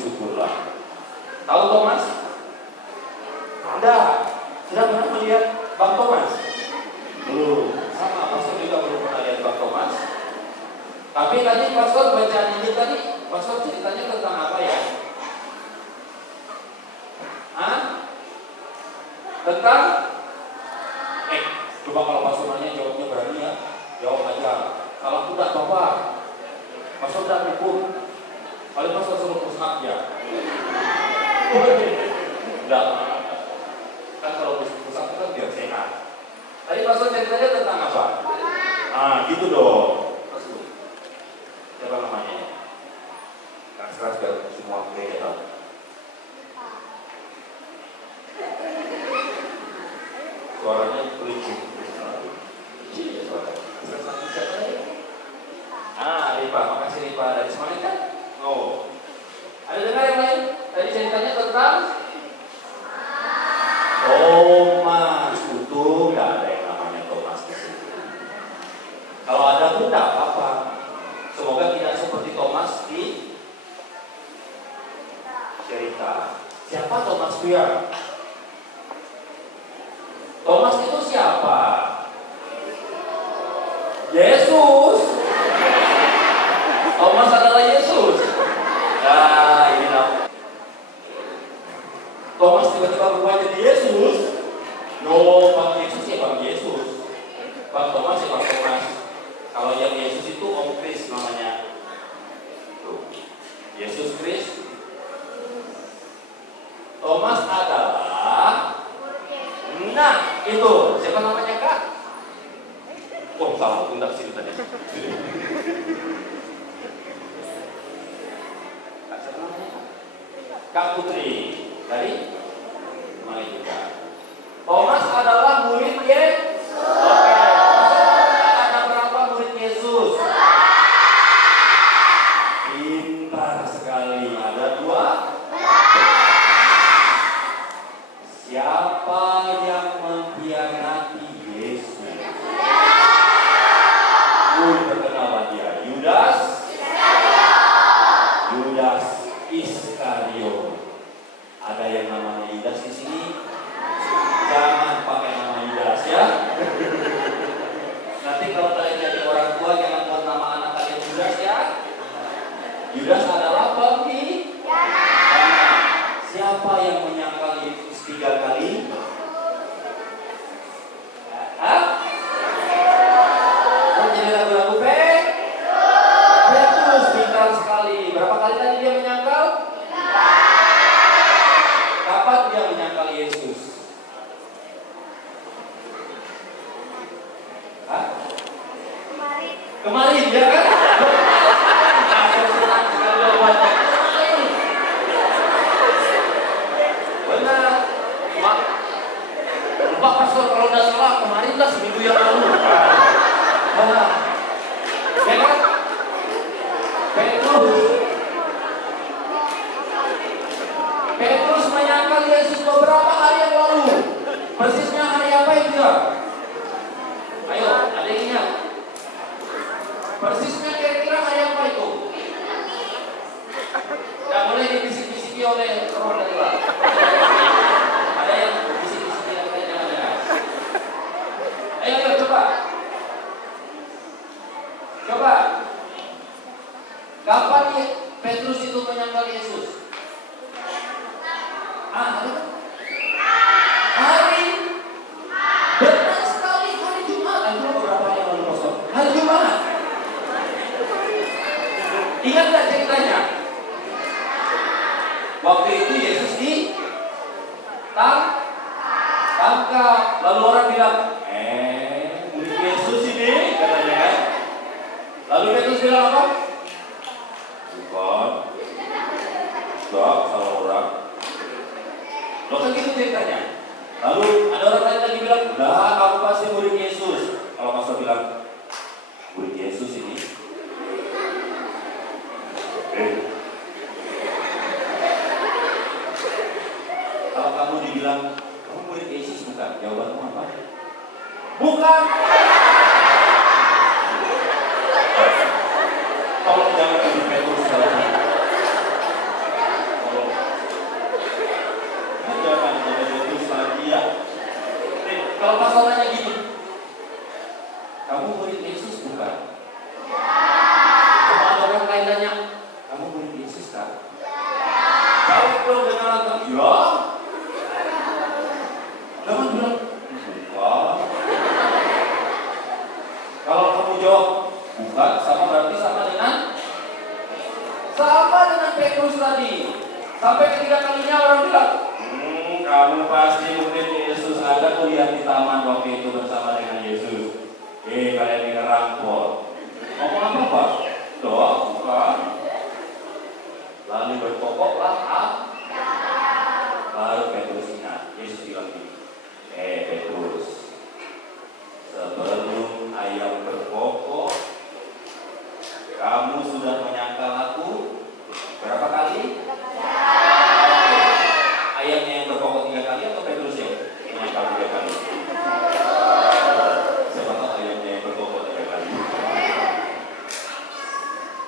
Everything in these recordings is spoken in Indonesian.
syukurlah. Tahu Thomas? Anda sudah pernah melihat Bang Thomas? Belum. Sama, pastor juga belum pernah lihat Bang Thomas. Tapi tadi pastor bacaan ini tadi, pastor ceritanya tentang apa ya? Hah? Tentang? Coba kalau pastor nanya jawabnya berani ya. Jawab aja. Kalau tidak apa-apa. Pastor tidak hukum. Kalau pastor suruh pusat ya. Enggak. Kan kalau pusat itu kan biar sehat. Tadi pastor ceritanya tentang apa? Gitu dong. Pastor. Siapa namanya? Keras biar semua mereka tahu. Suaranya pelicin. Iya suara. Ripa, makasih Ripa dari semuanya kan? Oh. Ada dengar yang lain? Tadi ceritanya tentang Thomas. Utuh, nggak ada yang namanya Thomas di sini. Kalau ada pun nggak apa-apa. Semoga tidak seperti Thomas di cerita. Siapa Thomas Biar? Thomas itu siapa? Yesus. Thomas adalah Yesus. Nah, ini namanya. Thomas tiba-tiba berubah jadi Yesus. No, Bang Yesus ya Bang Yesus. Bang Thomas ya Bang Thomas. Kalau yang Yesus itu Om Kris namanya. Tuh. Yesus Kris. Thomas adalah. Nah, itu siapa namanya Kak? Oh, salah, tidak sini tadi. Kak Putri dari mana juga? Thomas adalah murid Yesus. Oke. Ada berapa murid Yesus? Pintar sekali. Ada 2. Siapa yang mengkhianati Yesus? Terkenal dia. Yudas Iskariot. Ada yang namanya Yudas di sini? Jangan pakai nama Yudas ya. Nanti kalau kalian jadi orang tua jangan buat nama anak kalian Yudas ya. Yudas adalah pengkhianat. Siapa yang menyangkal Yesus 3 kali? Jadi lagu-lagu Petrus pintar sekali. Berapa kali tadi dia menyangkal? Kapan dia menyangkal Yesus? Kemarin ya kan? Benar. Lupa pastor kalau tidak salah kemarin lah seminggu yang lalu. Ya kan? Petrus menyangkal Yesus beberapa hari yang lalu. Persisnya hari apa itu ya? Ayo, ada yang ingat? Persisnya kira-kira hari apa itu? Tidak boleh dibisik-bisiki oleh roh dari luar. Ada yang bisik-bisiki yang lain jangan ya. Ayo coba. Kapan Petrus itu menyangkal Yesus? Hari benar sekali, hari Jumat. Itu beberapa hari lalu pastor. Hari Jumat. Ingat nggak ceritanya? Waktu itu Yesus ditangkap. Lalu orang bilang, murid Yesus ini, katanya kan? Lalu Petrus bilang apa? Bukan. Enggak, salah orang. Loh kan gitu ceritanya. Lalu ada orang lain lagi bilang, "Lah, kamu pasti murid Yesus." Kalau pastor bilang, "Murid Yesus ini." Kalau kamu dibilang, "Kamu murid Yesus bukan?" Jawabanmu apa? Bukan. Tolong jangan jadi Petrus. Petrus kan? Jawab dong dengan lantang, ya. Jangan bilang, bukan. Kalau kamu jawab, bukan, berarti sama dengan Petrus tadi. Sampai ketiga kalinya orang bilang, kamu pasti murid Yesus, ada kuliah di taman waktu itu bersama dengan Yesus. Kalian ini rampok. Ngomong apa Pak? Doa, bukan. Lalu berpokoklah, baru Petrus ingat. Yesus bilang gini, Petrus, sebelum ayam berkokok, kamu sudah menyangkal aku berapa kali? Ayamnya yang berkokok 3 kali atau Petrus yang menyangkal 3 kali? Siapa tahu ayamnya yang berkokok 3 kali.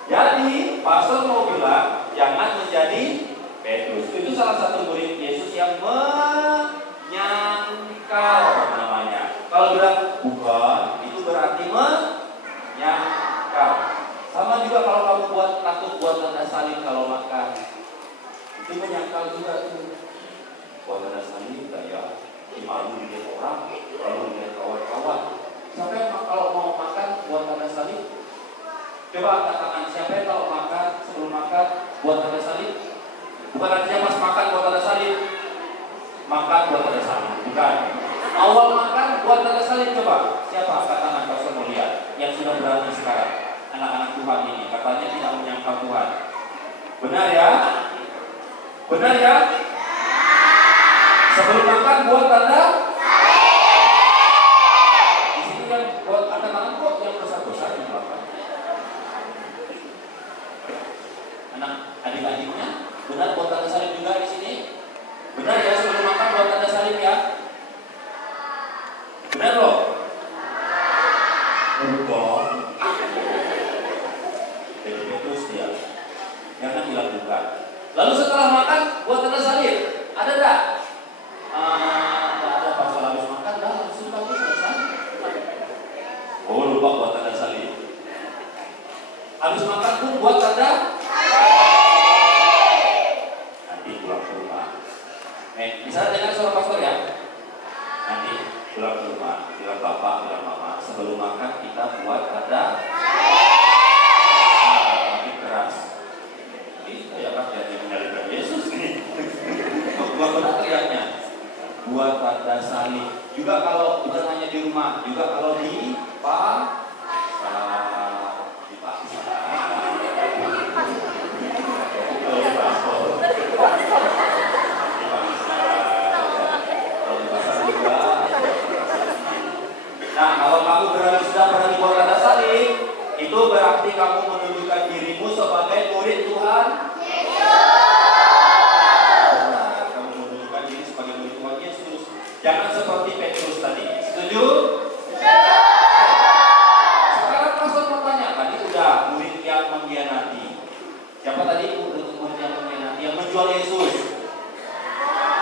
Jadi, pastor mau bilang, jangan menjadi Petrus. Itu salah satu murid Yesus yang menyangkal namanya. Kalau bilang bukan, itu berarti menyangkal. Sama juga kalau kamu takut buat tanda salib kalau makan, itu menyangkal juga tuh. Buat tanda salib enggak ya? Malu dilihat orang, lalu dilihat kawan-kawan. Siapa yang kalau mau makan buat tanda salib? Coba angkat tangan. Siapa yang kalau makan sebelum makan buat tanda salib? Bukan artinya pas makan buat tanda salib. Makan buat tanda salib, bukan. Awal makan buat tanda salib, coba. Siapa angkat tangan kalau mau lihat yang sudah berani sekarang? Anak-anak Tuhan ini katanya tidak menyangkal Tuhan. Benar ya? Benar ya? Sebelum makan buat tanda di sini yang buat angkat tangan kok yang besar-besar di belakang. Anak adik-adiknya benar buat tanda salib juga di sini. Benar ya, sebelum makan buat tanda salib ya? Benar loh? Betul. Jadi Petrus dia jangan dilakukan. Lalu setelah makan buat tanda salib, ada enggak? Ada pas habis makan dah langsung bagus selesai. Oh lupa buat tanda salib. Habis makan pun buat tanda. Nanti pulang ke rumah. Bisa dengar suara pastor ya? Nanti pulang ke rumah, bilang bapak, bilang mama, sebelum makan kita buat tanda. Keras. Ini kayak rakyat yang menyalibkan Yesus nih. Buat benar teriaknya. Buat tanda salib. Juga kalau bukan hanya di rumah, juga kalau di Nah, kalau kamu sudah berani buat tanda salib, itu berarti kamu menunjukkan dirimu sebagai murid Tuhan Yesus. Kamu menunjukkan diri sebagai murid Tuhan Yesus. Jangan seperti Petrus tadi. Setuju? Sekarang pastor mau tanya, tadi udah murid yang mengkhianati. Siapa tadi murid yang mengkhianati? Yang menjual Yesus.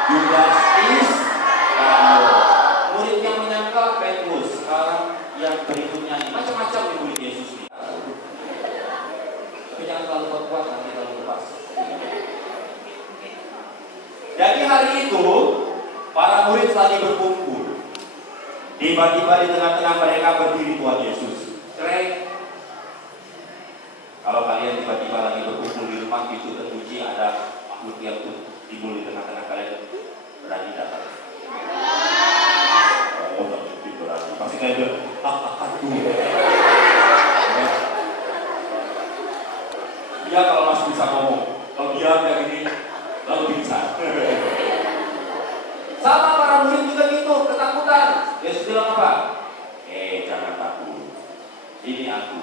Judas Iskariot. Murid yang menyangkal Petrus. Sekarang yang berikutnya ini macam-macam di murid Yesus ini. Tapi jangan terlalu kuat, nanti terlalu lepas. Jadi hari itu para murid lagi berkumpul. Tiba-tiba di tengah-tengah mereka berdiri Tuhan Yesus. Keren. Kalau kalian tiba-tiba lagi berkumpul di rumah gitu terpuji ada makhluk yang timbul di tengah-tengah kalian, berani datang. Oh, tapi berani. Pasti kayak gitu. Dia kalau masih bisa ngomong, kalau dia kayak gini, lalu bisa. Sama para murid juga gitu, ketakutan. Yesus bilang apa? Jangan takut. Ini aku.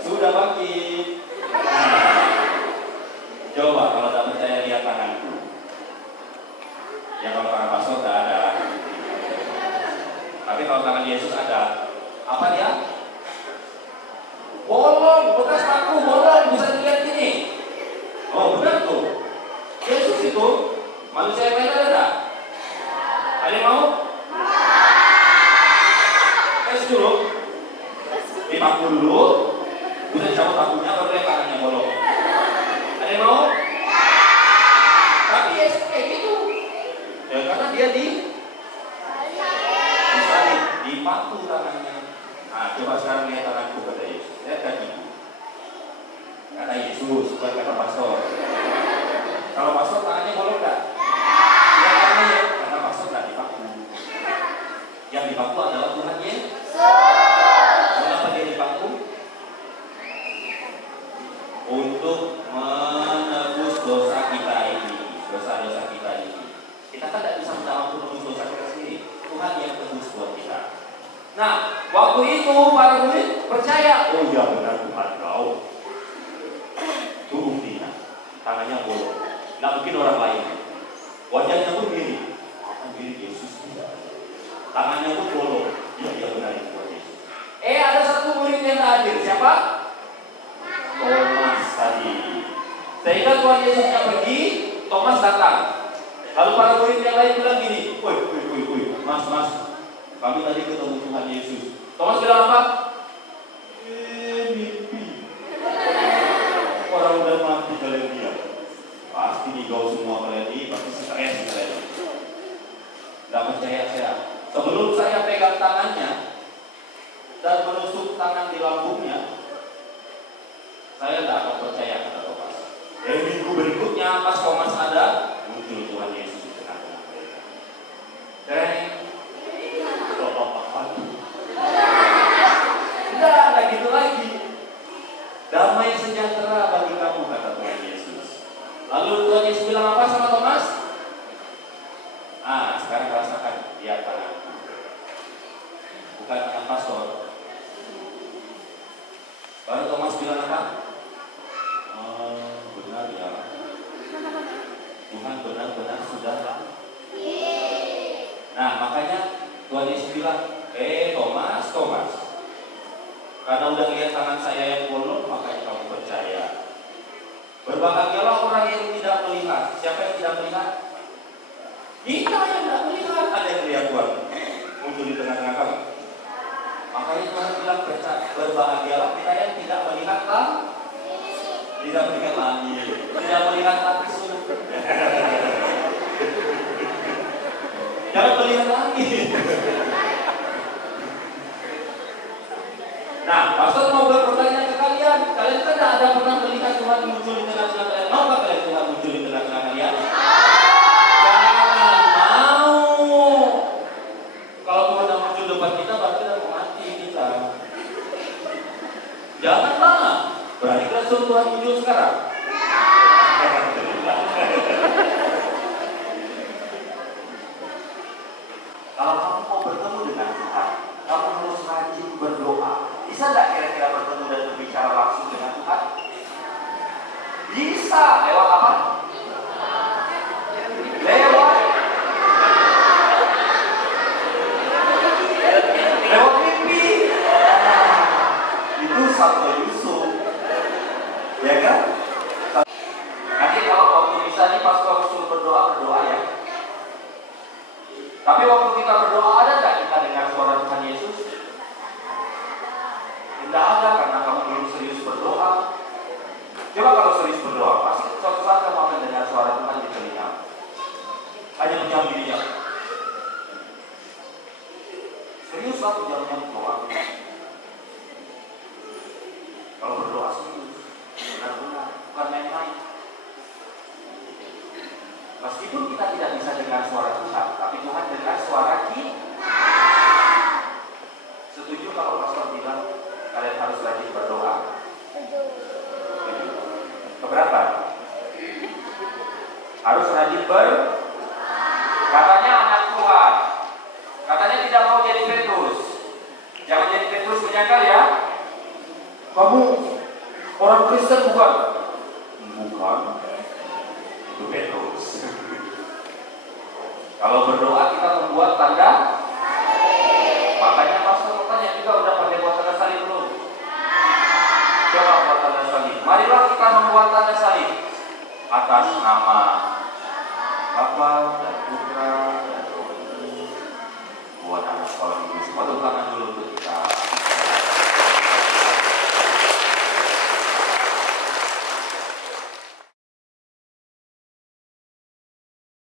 Sudah bangkit. Coba kalau tak percaya lihat tanganku. Ya kalau tangan pastor tak ada. Tapi kalau tangan Kata Yesus, bukan kata pastor. Kalau pastor tangannya bolong nggak? Ya karena ya, karena pastor nggak dipaku. Yang dipaku adalah Tuhan Yesus. Kenapa dia dipaku? Untuk menebus dosa kita ini, dosa-dosa kita ini. Kita kan tidak bisa menebus dosa kita sendiri. Tuhan yang tebus buat kita. Nah, waktu itu para murid percaya. Oh iya benar Tuhan kau. Itu buktinya. Tangannya bolong. Nggak mungkin orang lain. Wajahnya pun mirip. Kan mirip Yesus tidak. Tangannya pun bolong. Iya benar itu Tuhan Yesus. Ada satu murid yang hadir. Siapa? Thomas tadi. Sehingga Tuhan Yesusnya pergi, Thomas datang. Lalu para murid yang lain bilang gini, woi, mas, kami tadi ketemu Tuhan Yesus. Thomas bilang apa? Mimpi. Orang udah mati kalian dia. Pasti digau semua kalian ini, pasti stres kalian. Gak percaya saya. Sebelum saya pegang tangannya dan menusuk tangan di lambungnya, saya tidak akan percaya, kata Thomas. Minggu berikutnya pas Thomas ada, muncul Tuhan Yesus di tengah-tengah mereka. Enggak gitu lagi. Damai sejahtera bagi kamu, kata Tuhan Yesus. Lalu Tuhan Yesus bilang apa sama Thomas? Sekarang rasakan dia tanganku. Bukan tangan pastor. Baru Thomas bilang apa? Benar ya. Tuhan benar-benar sudah. Nah makanya Tuhan Yesus bilang, Thomas, karena udah lihat tangan saya yang bolong, makanya kamu percaya. Berbahagialah orang yang tidak melihat. Siapa yang tidak melihat? Kita yang tidak melihat. Ada yang melihat Tuhan muncul di tengah-tengah kami. Makanya Tuhan bilang berbahagialah kita yang tidak melihat tidak melihat langit, tidak melihat langsung. Jangan melihat langit. Nah, pastor mau bertanya ke kalian. Kalian kan tidak ada pernah melihat Tuhan muncul di tengah-tengah kalian. Maukah kalian Tuhan muncul di tengah-tengah kalian? Jangan mau. Kalau Tuhan tidak muncul depan kita, berarti kita mau mati kita. Jangan lama. Berarti kita suruh Tuhan muncul sekarang. Kalau kamu mau bertemu dengan Tuhan, kamu harus rajin berdoa. Bisa tidak kira-kira bertemu dan berbicara langsung dengan Tuhan? Bisa. Lewat apa? Lewat mimpi. Itu satu Yusuf. Ya kan? Nanti kalau waktu bisa nih pas kamu suruh berdoa ya. Tapi waktu kita berdoa ada nggak kita dengar suara Tuhan Yesus? Tidak ada karena kamu belum serius berdoa. Coba kalau serius berdoa, pasti suatu saat kamu akan dengar suara Tuhan di telinga. Hanya menjam dirinya. Serius lah jam-jam doa. Kalau berdoa serius, benar-benar, bukan main-main. Meskipun kita tidak bisa dengar suara Tuhan, tapi Tuhan dengar suara kita. Setuju kalau pastor bilang kalian harus rajin berdoa? Keberapa? Harus rajin Katanya anak Tuhan. Katanya tidak mau jadi Petrus. Jangan jadi Petrus penyangkal ya. Kamu orang Kristen bukan? Bukan. Itu Petrus. Kalau berdoa kita membuat tanda. Makanya pastor bertanya juga udah pakai buat tanda salib belum? Coba buat tanda salib. Marilah kita membuat tanda salib atas nama Bapa dan Putra dan Roh Kudus. Buat anak